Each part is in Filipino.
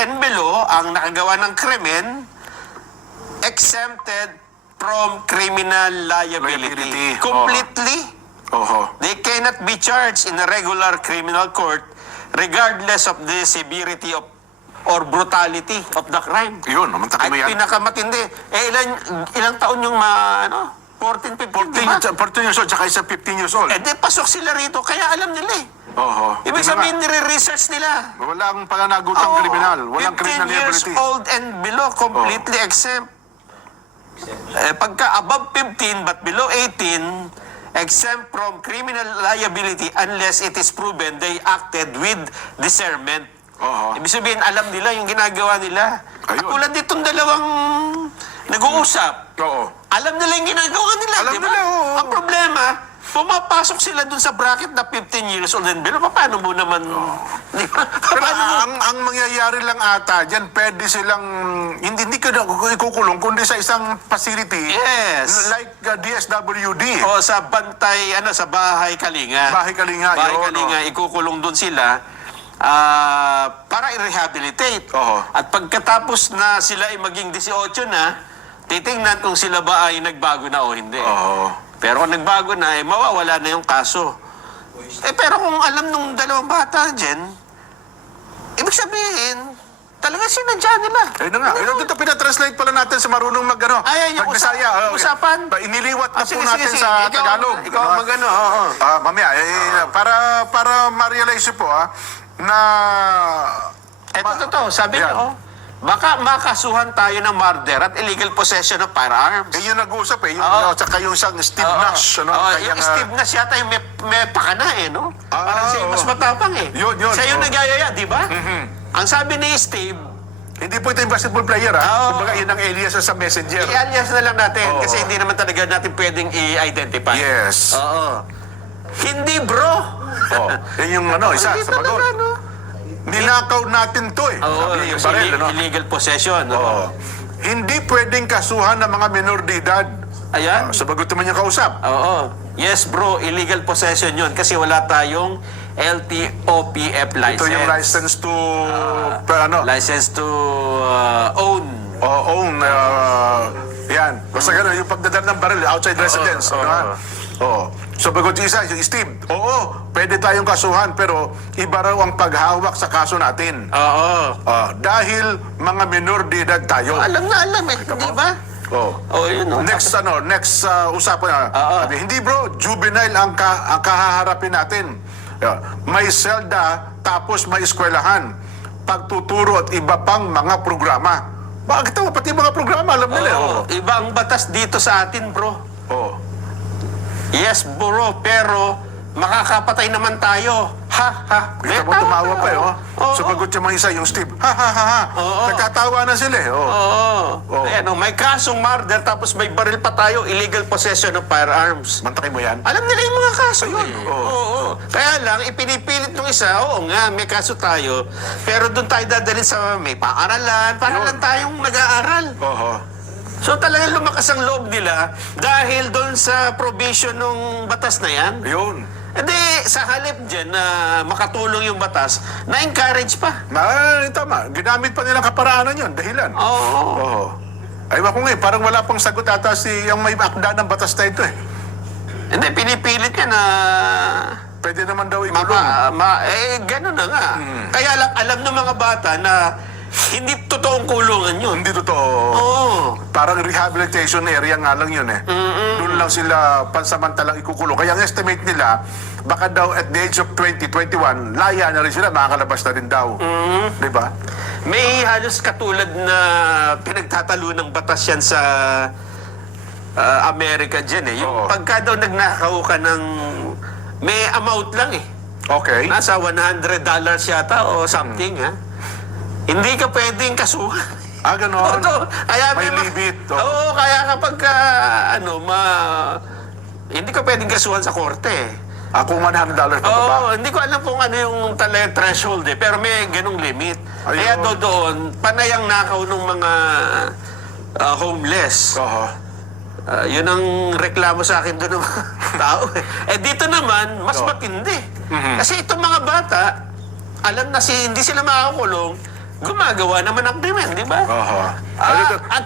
and below ang nakagawa ng krimen exempted from criminal liability. Completely. They cannot be charged in a regular criminal court regardless of the severity of or brutality of the crime. Yun, namantakin mo Ay, yan. pinakamatindi. Ilang taon yung 14, 15, diba? 14 years old, tsaka isa 15 years old. Pasok sila rito, kaya alam nila eh. Ibig sabihin, nire-research nila. Walang pananagutang kriminal, walang criminal 15 years liability. old and below, completely exempt. Pagka above 15 but below 18, exempt from criminal liability unless it is proven they acted with discernment. Ibig sabihin, alam nila yung ginagawa nila. Katulad ditong dalawang nag-uusap. Alam nila yung ginagawa nila, Alam di ba? nila, Ang problema, pumapasok sila dun sa bracket na 15 years old and below. Paano mo naman... Di ba? Pero Paano mo? ang mangyayari lang ata dyan, pwede silang, hindi ka na ikukulong, kundi sa isang facility. Yes. Like DSWD. O sa bantay, sa Bahay Kalinga. Bahay Kalinga, Bahay yun, Kalinga, ikukulong dun sila para i-rehabilitate. At pagkatapos na sila ay maging 18 na, titingnan kung sila ba ay nagbago na o hindi. Pero kung nagbago na, mawawala na yung kaso. Pero kung alam nung dalawang bata dyan, ibig sabihin, talaga sinadya nila. Ayun na nga. Ito pinatranslate pala natin sa marunong yung Bisaya. usapan. Iniliwat na po Sige, natin sige. sa Tagalog. Ikaw mag-ano, oo. Mamaya, para ma-realize po na... Ito, sabi niyo, baka makasuhan tayo ng murder at illegal possession of firearms. Yung nag-uusap tsaka yung isang Steve Nash. Yung Steve Nash yata yung may pakana no? Parang siya yung mas matapang Yun. Siya yung nagyayaya, di ba? Ang sabi ni Steve, hindi po ito yung basketball player, Kumbaga, yun ang alias sa messenger. i-alias na lang natin kasi hindi naman talaga natin pwedeng i-identify. Yes. Hindi, bro. Yun yung isa Hindi sa bagot. talaga, Ninakaw natin to Sabi yung baril, illegal possession. Hindi pwedeng kasuhan ng mga minor de edad. Ayan. Sa bagot naman yung kausap. Yes, bro, illegal possession yun kasi wala tayong LTOPF license. Ito yung license to... License to own. Own. Yan. Basta gano'n, yung pagdadala ng baril, outside residence. So bagot yung isa, yung Steve, pwede tayong kasuhan, pero iba raw ang paghawak sa kaso natin. Dahil mga minor de edad tayo. Alam na alam di ba? Yun Next usapan sabi, hindi bro, juvenile ang kahaharapin natin. May selda, tapos may eskwelahan, pagtuturo at iba pang mga programa. Bakit ito? Pati mga programa, alam nila. Ibang batas dito sa atin, bro. Yes, bro, pero makakapatay naman tayo. Ha. Kita mo tumawa pa Sumagot yung mga isa, yung Steve. Ha. Nagtatawa na sila May kasong murder tapos may baril pa tayo, illegal possession of firearms. Mantakin mo yan? Alam nila yung mga kaso yun. Kaya lang, ipinipilit nung isa, may kaso tayo, pero doon tayo dadalhin sa may paaralan, para lang tayong nag-aaral. So talagang lumakas ang loob nila dahil doon sa provision ng batas na yan. Hindi, sa halip dyan na makatulong yung batas, na-encourage pa. Tama. Ginamit pa nilang kaparaanan yun, dahilan. Ay, wako nga parang wala pang sagot ata yung may akda ng batas na ito Hindi, pinipilit niya na... Pwede naman daw ikulong. Gano'n na nga. Kaya lang, alam ng mga bata na hindi totoong kulungan yun. Hindi totoo. Parang rehabilitation area nga lang yun Doon lang sila pansamantalang ikukulong. Kaya ang estimate nila, baka daw at the age of 20, 21, laya na rin sila, makakalabas na rin daw. Di ba? May halos katulad na pinagtatalo ng batas yan sa Amerika dyan Yung pagka daw nagnakaw ka ng may amount lang Okay. Nasa $100 yata o something Hindi ka pwedeng kasuhan. Ganon. Kaya may limit. Kaya kapag hindi ka pwedeng kasuhan sa korte. Kung $100 pa ba? Hindi ko alam kung ano yung talagang threshold pero may ganung limit. Kaya doon, panay ang nakaw ng mga homeless. Yun ang reklamo sa akin doon ng mga tao. Dito naman, mas matindi. Kasi itong mga bata, alam na hindi sila makakulong gumagawa naman ng krimen, di ba? Oho. At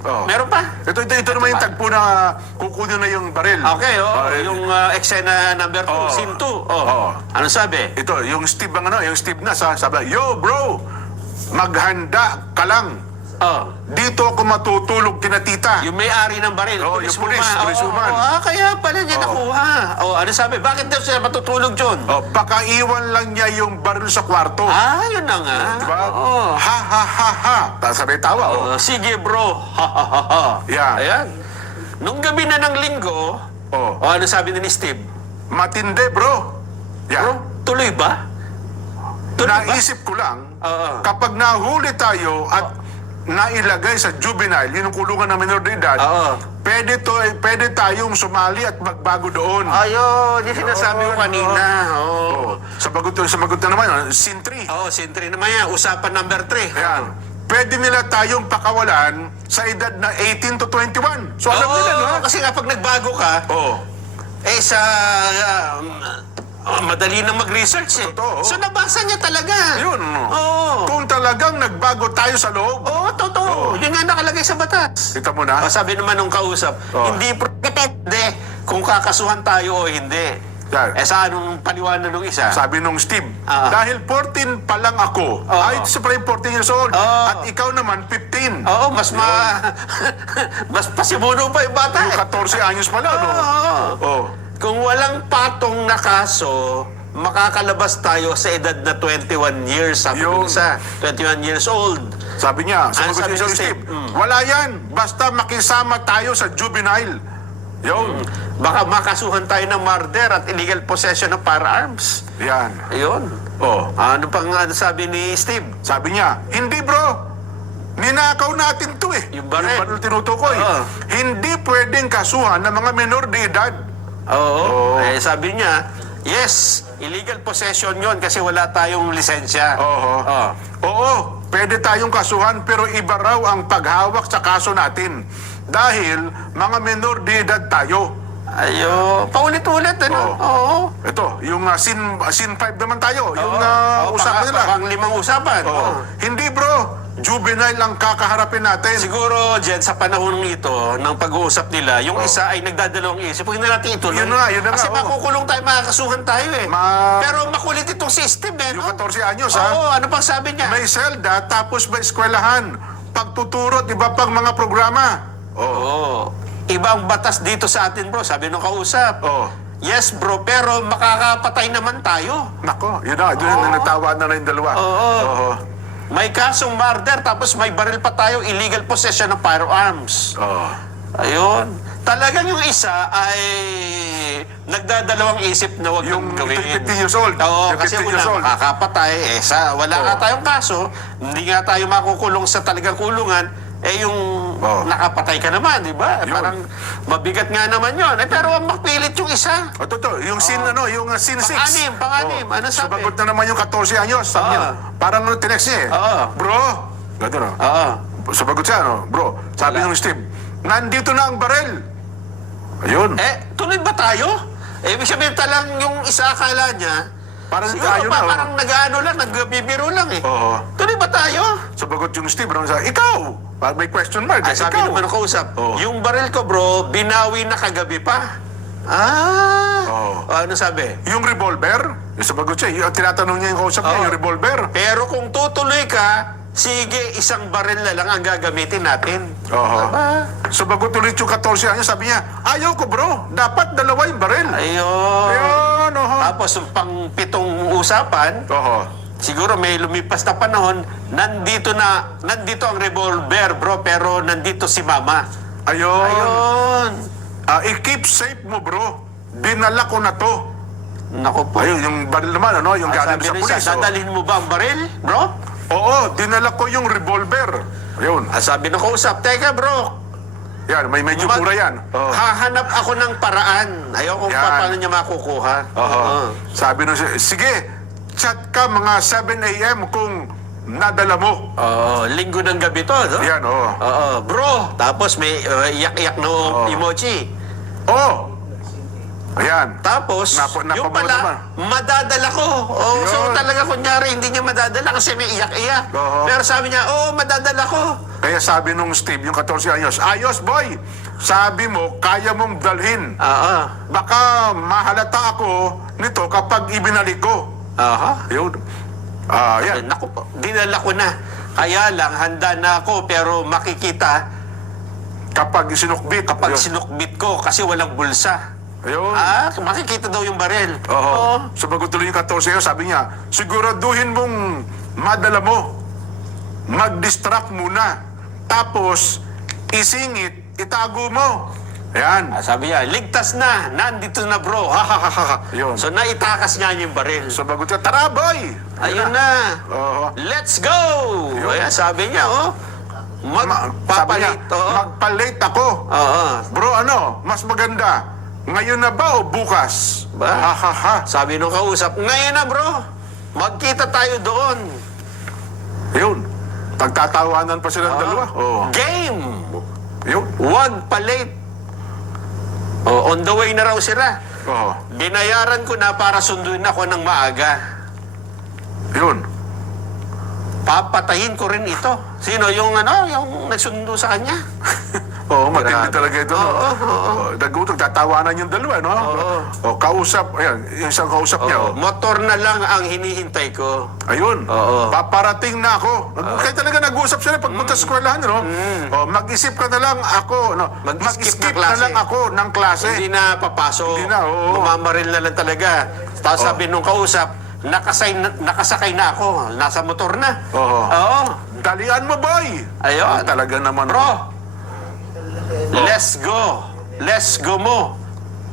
Oo. meron pa? Ito naman yung tagpo na kukunin na yung baril. Okay, yung eksena number 2, scene 2. Ano sabi? Ito, yung Steve yung Steve na sabi, yo bro, maghanda ka lang. Dito ako matutulog kina tita. Yung may-ari ng baril. Yung pulis woman. Kaya pala niya nakuha. Ano sabi? Bakit daw siya matutulog dyan? Baka iwan lang niya yung baril sa kwarto. Yun na nga. Diba? Ha ha ha ha. Tapos sabay tawa. Sige bro. Ha ha ha ha. Yan. Ayan. Nung gabi na ng linggo, ano sabi ni Steve? Matindi bro. Yan. Bro, tuloy ba? Naisip ko lang, kapag nahuli tayo at nailagay sa juvenile, yun ang kulungan ng minor de edad, pwede tayong sumali at magbago doon. Ayun, yung sinasabi ko kanina. Sabagot na naman, scene 3. Scene 3 naman yan. Usapan number 3. Ayan. Pwede nila tayong pakawalan sa edad na 18 to 21. So alam nila, no? Kasi nga pag nagbago ka, sa madali nang mag-research eh. Totoo. So nabasa niya talaga. Yun. Kung talagang nagbago tayo sa loob. Totoo. Yun nga nakalagay sa batas. Kita mo na? Sabi naman nung kausap, hindi depende kung kakasuhan tayo o hindi. Yan. Sa anong paliwanag nung isa? Sabi nung Steve, dahil 14 pa lang ako, si Prime 14 years old, at ikaw naman 15. Mas pasimuno pa yung bata Yung 14 anyos pa lang, no? Kung walang patong na kaso, makakalabas tayo sa edad na 21 years. Sabi nung isa, 21 years old. Sabi niya, Ano sabi sabi ni Steve, Steve? wala yan, basta makisama tayo sa juvenile. Yun. Baka makasuhan tayo ng murder at illegal possession of firearms. Yan. Ayun. Ano pang sabi ni Steve? Sabi niya, hindi bro, ninakaw natin to eh. Yung baril. Tinutukoy. Hindi pwedeng kasuhan ng mga minor de edad. Sabi niya, yes, illegal possession yon kasi wala tayong lisensya. Oo, pwede tayong kasuhan pero iba raw ang paghawak sa kaso natin. Dahil mga minor de edad tayo. Paulit-ulit, ano? Ito, yung scene 5 naman tayo. Yung usapan nila. Pang-limang usapan. Hindi bro, juvenile ang kakaharapin natin. Siguro, Jen, sa panahon ito, ng pag-uusap nila, yung isa ay nagdadalawang isip. Huwag na natin ituloy. Yun na nga. Kasi makukulong tayo, makakasuhan tayo eh. Pero makulit itong system eh, Yung no? 14 anyos, ha? Ano pang sabi niya? May selda, tapos may eskwelahan. Pagtuturo, iba pang mga programa. Ibang batas dito sa atin, bro. Sabi nung kausap. Yes, bro, pero makakapatay naman tayo. Nako, yun na. Doon na nagtawa na yung dalawa. May kasong murder, tapos may baril pa tayo, illegal possession of firearms. Ayun. Talagang yung isa ay nagdadalawang isip na wag Yung nang gawin. 15 years old. Oo, Yung kasi 15 years una, old. makakapatay. Wala nga tayong kaso, hindi nga tayo makukulong sa talagang kulungan, yung nakapatay ka naman, di ba? Parang mabigat nga naman yun. Pero mapilit yung isa. Totoo. Yung scene, yung scene 6. Pang-anim. Ano sabi? Sumagot na naman yung 14 anyos. Sabi niya, parang tinext niya eh. Bro, gano'n Sumagot siya, bro. Sabi ng Steve, nandito na ang barel. Ayun. Tuloy ba tayo? Ibig sabihin talang yung isa akala niya, Parang siguro tayo na. parang nag-ano lang, nagbibiro lang eh. Tuloy ba tayo? Sumagot yung Steve, ikaw. Parang may question mark. Sabi Ikaw. naman ng kausap, yung baril ko bro, binawi na kagabi pa. Ano sabi? Yung revolver, sumagot siya. Yung tinatanong niya yung kausap niya, yung revolver. Pero kung tutuloy ka, sige, isang baril na lang ang gagamitin natin. Sumagot ulit yung 14 anyos, sabi niya, ayaw ko bro, dapat dalawa yung baril. Ayun. Tapos yung pang-pitong usapan, siguro may lumipas na panahon, nandito ang revolver, bro, pero nandito si mama. Ayun. I-keep safe mo, bro. Dinala ko na to. Naku po. Ayun, yung baril naman, yung galing Sabi sa rin pulis. siya, dadalhin mo ba ang baril, bro? Oo, dinala ko yung revolver. Ayun. Sabi ng kausap, teka bro, Yan, may medyo mura yan. hahanap ako ng paraan. Ayaw kung Yan. paano niya makukuha. Sabi nung, sige, chat ka mga 7 a.m. kung nadala mo. Linggo ng gabi to, no? Yan, Bro, tapos may iyak-iyak na emoji. Ayan. Tapos, yung napabuo pala, naman. madadala ko. Oh, so Yun. talaga kunyari, hindi niya madadala kasi may iyak-iyak. Oo. Pero sabi niya, madadala ko. Kaya sabi nung Steve, yung 14 anyos, ayos boy, sabi mo, kaya mong dalhin. Oo. Baka mahalata ako nito kapag ibinalik ko. Aha. Yun. Yan. Naku po, dinala ko na. Kaya lang, handa na ako, pero makikita Kapag sinukbit. kapag Yun. sinukbit ko kasi walang bulsa. Ayun. Makikita daw yung baril. Oo. Sumagot tuloy yung 14 anyos, sabi niya, siguraduhin mong madala mo. Mag-distract muna. Tapos, isingit, itago mo. Ayan. Sabi niya, ligtas na, nandito na bro. Ha, ha, ha, ha. Yun. So naitakas niya yung baril. Sumagot niya, tara boy! Ayun na. Oo. Let's go! Ayan, sabi niya, Sabi niya, magpapalit. magpalit ako. Oo. Bro, mas maganda? Ngayon na ba o bukas? Ba? Ha, ha, ha. Sabi nung kausap, ngayon na bro, magkita tayo doon. Yun. Pagtatawanan pa silang dalawa. Oo. Game! Yun. Huwag pa-late. On the way na raw sila. Oo. Binayaran ko na para sunduin ako ng maaga. Yun. Papatayin ko rin ito. Sino? Yung nagsundo sa kanya? Oo, matindi Grabe. talaga ito. No? Nagutog, tatawanan yung dalawa, no? O, kausap, ayan, yung isang kausap niya. Motor na lang ang hinihintay ko. Ayun, Oo. paparating na ako. Kaya talaga nag-usap sila pagpunta sa eskwelahan, no? O, mag-isip ka na lang ako, no? Mag-skip Mag-skip ng na klase. lang ako ng klase. Hindi na papasok. Hindi na, oo. Mamamaril na lang talaga. Tapos sabi nung kausap, nakasakay na ako. Nasa motor na. Oo. Dalian mo, boy! Ayun. Talaga naman. Bro, let's go. Let's go mo.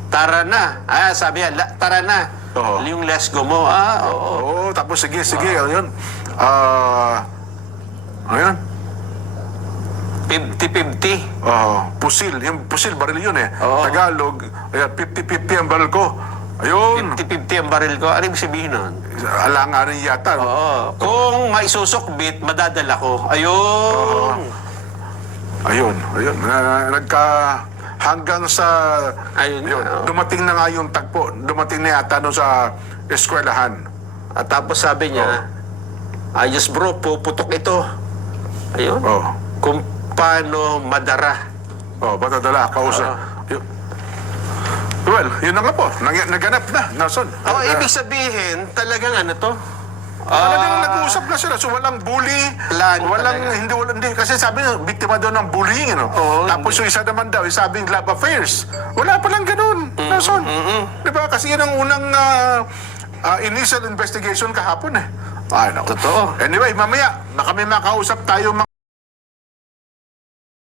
Tara na. Sabi niya, tara na. Oo. Yung let's go mo. Oo. Oo, tapos sige, ayun. Ayun. 50-50. Pusil. Yung pusil, baril yun eh. Oo. Tagalog, ayan, 50-50 ang baril ko. Ayun. 50-50 ang baril ko. Ano yung sabihin nun? Alanganin yata. Oo. Kung maisusukbit, madadala ko. Ayun. Ayun. Hanggang sa... Ayun Yun, nga, oo. dumating na nga yung tagpo. Dumating na yata doon sa eskwelahan. At tapos sabi niya, ayos bro, puputok ito. Ayun. Oo. Kung paano madara. Patadala, kausap. Well, yun na nga po. Naganap na, Nelson. Ibig sabihin, talagang ano to? Talagang nag-uusap na sila. So, walang bully. Plan Hindi. Kasi sabi niya, biktima daw ng bullying. Ano? Oo, Tapos yung isa naman daw, sabing love affairs. Wala palang ganun, Nelson. Diba? Kasi yun ang unang initial investigation kahapon eh. Ano? Totoo. Anyway, mamaya, baka may makausap tayo